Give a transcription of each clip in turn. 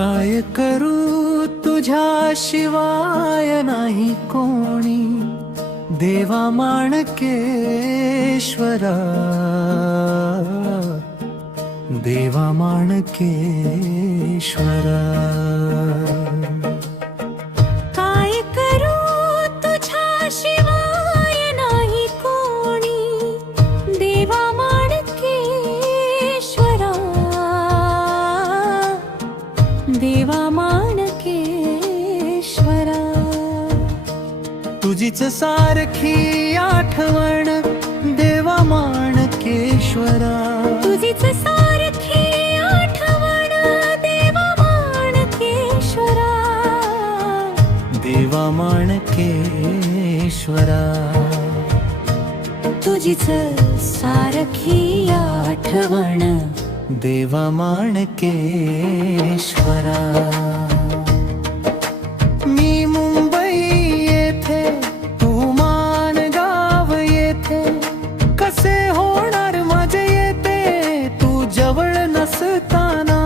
काय करू तुझ्या शिवाय नाही कोणी, देवा माणकेश्वरा, देवा माणकेश्वरा. काय करू तुझ्या शिवाय नाही कोणी, देवा माणकेश्वरा, देवा माणकेश्वरा. तुझीच सारखी आठवण देवा माणकेश्वरा, तुझीच सारखी आठवण देवा माणकेश्वरा, देवा माणकेश्वरा. तुझीच सारखी आठवण देवा माणकेश्वरा. मी मुंबई येथे तू माणगाव येथे, कसे होणार माझे येते तू जवळ नसताना.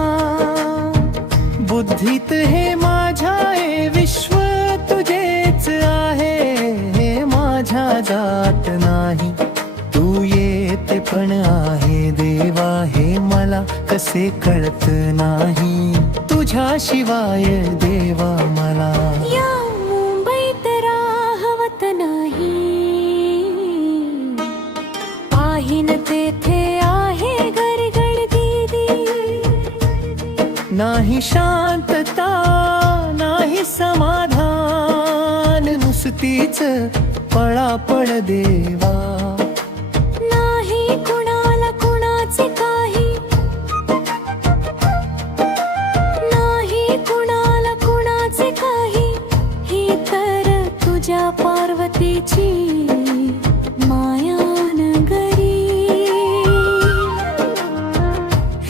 बुद्धीत हे माझ्या हे विश्व तुझेच आहे, हे माझ्या जात नाही तू येते पण आहे देवा, हे मला कसे कळत नाही तुझ्याशिवाय देवा मला. या मुंबईत राहवत नाही, पाहिन तेथे आहे गडगडगी. नाही शांतता नाही समाधान, नुसतीच पळापळ देवा. नाही कुणाला कुणाचे काही, नाही कुणाला कुणाचे काही, ही तर तुझ्या पार्वतीची मायानगरी,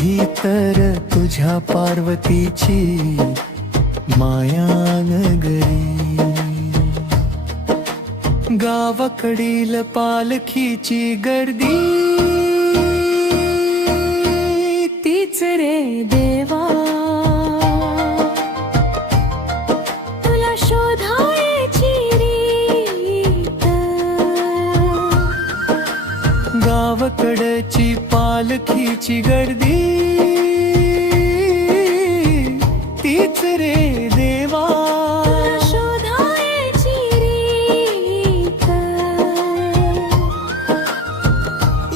ही तर तुझ्या पार्वतीची मायानगरी. गावाकडील पालखीची गर्दी तीच रे देवा, तुला शोधायची रीत. गावाकडची पालखीची गर्दी तीच रे देवा, तुला शोधायची रीत.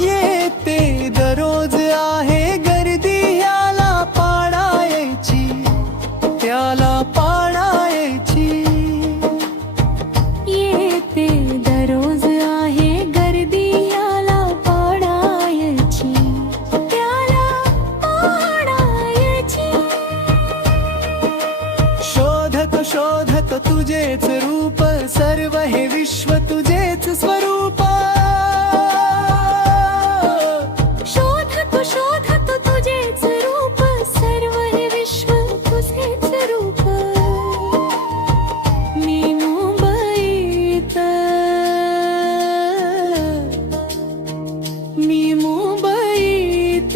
येते दररोज आहे गर्दी, याला पाडायची त्याला पाडायची. येते दररोज आहे गर्दी, याला पाडायची त्याला पाडायची. शोधत शोधत तुझेच रूप, सर्व हे विश्व तुझेच स्वरूप. शोधत शोधत तुझेच रूप, सर्व हे विश्व तुझेच रूप. मी मुंबईत, मी मुंबईत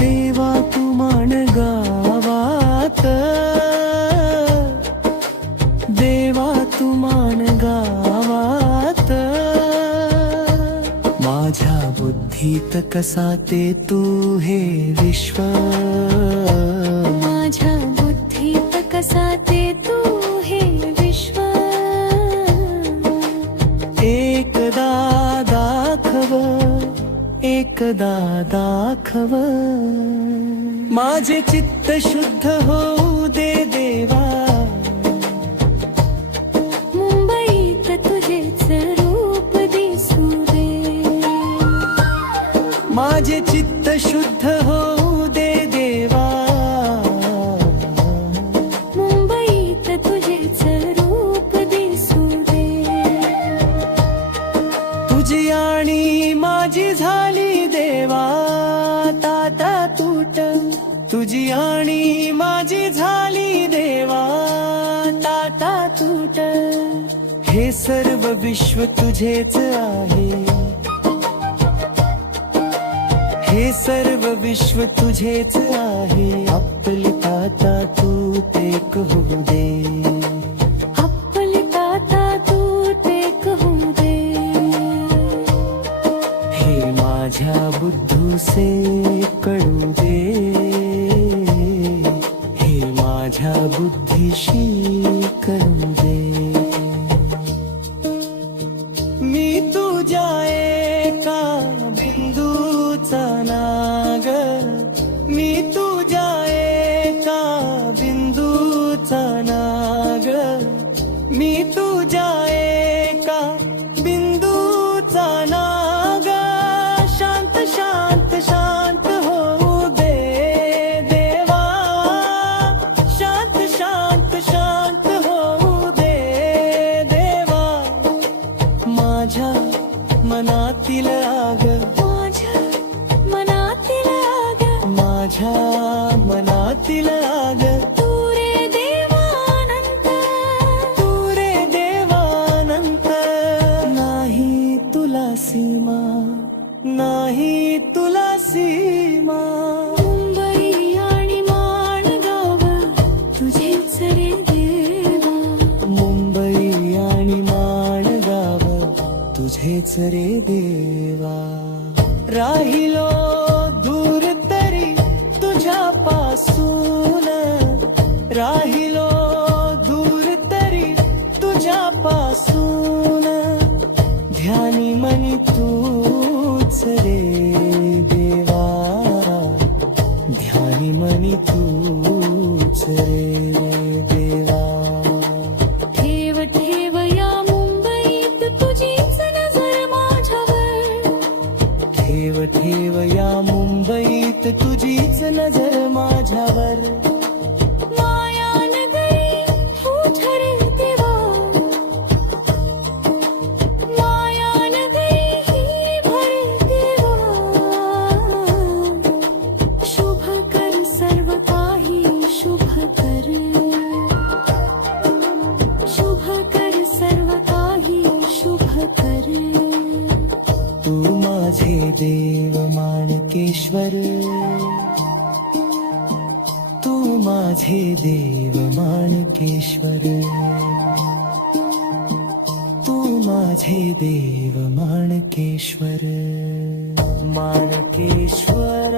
देवा तू माणगावात, देवा तू माणगावात. माझ्या बुद्धीत कसा ते तू हे विश्व, माझ्या बुद्धीत कसा ते तू हे विश्व. एकदा दाखव, एकदा दाखव. माझे चित्त शुद्ध होऊ दे देवा, मुंबईत तुझेच रूप दिसू दे. माझे चित्त शुद्ध होऊ दे देवा, मुंबईत तुझेच रूप दिसू दे. तुझी आणि माझी झाली देवा ताता तूट, तुझी आणि माझी झाली देवा ताता तूट. हे सर्व विश्व तुझेच आहे, हे सर्व विश्व तुझेच आहे, आपली आता तू ते कहू दे. आपली ताता तू ते कहू दे. हे माझ्या बुद्धूसे कळू दे, हे माझ्या बुद्धीशी कळू दे. मी तुझ्या एका बिंदूचा नाग, मी तुझ्या एका बिंदूचा नाग, मी तुझ्या एका बिंदूचा नाग. शांत शांत शांत होऊ दे देवा, शांत शांत शांत होऊ दे देवा. माझ्या मनातील आग, माझ्या मनातील आग, माझ्या मनातील आग. तू रे देवानंत, तू रे देवानंत. नाही तुला सीमा, नाही तुला सीमा. मुंबई आणि माणगाव तुझेच रे देवा. मुंबई आणि माणगाव तुझेच रे देवा. राहिलो दूर तरी तुझ्यापासून, राहिलो दूर तरी तुझ्यापासून. ध्यानी मनी तूच रे देवा, ध्यानी मनी तूच रे देवा. ठेव ठेव या मुंबईत तुझीच नजर माझ्यावर. ठेव ठेव या मुंबईत तुझीच नजर माझ्यावर. माया नगरी तुझ रे देवा, माया नगरी ही भर देवा. शुभ कर सर्व काही शुभ कर, शुभ कर सर्व काही शुभ कर. तू माझे देव माणकेश्वर, तू माझे देव माणकेश्वर, तू माझे देव माणकेश्वर. माणकेश्वर